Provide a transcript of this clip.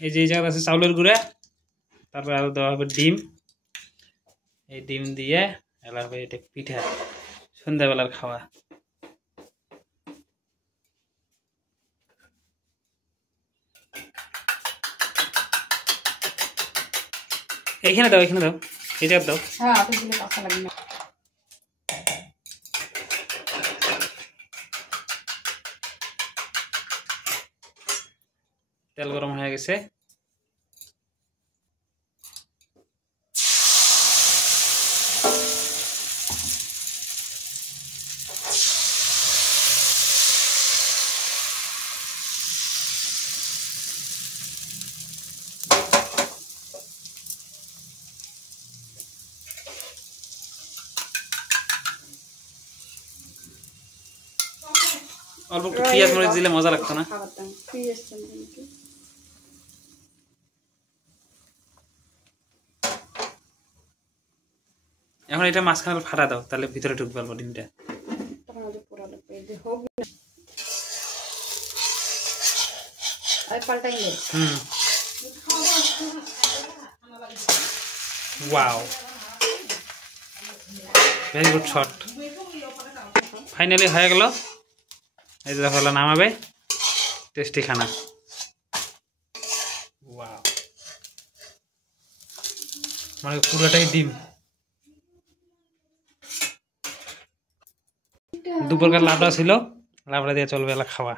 এই যে এই জায়গা আছে চাউলের গুঁড়া, তারপর আরো দেওয়া হবে ডিম। এই ডিম দিয়ে এলা হবে এটা পিঠা, সন্ধ্যাবেলার খাওয়া। এইখানে দাও, এইখানে দাও, এই জায়গা দাও। হ্যাঁ অত দিলে কাঁচা লাগবে না। তেল গরম হয়ে গেছে। অল্প একটু পেঁয়াজ মরিচ দিলে মজা লাগতো না? এখন এটা মাঝখানে ফাটা দাও, তাহলে ভিতরে ঢুকবে অল্প ডিমটা। Wow, very good shot. Finally হয়ে গেল। এই যে দেখো নামাবে, টেস্টি খানা। ওয়াও, মানে পুরোটাই ডিম। দুপুরকার লাবড়া ছিল, লাবড়া দিয়ে চলবে এলা খাওয়া।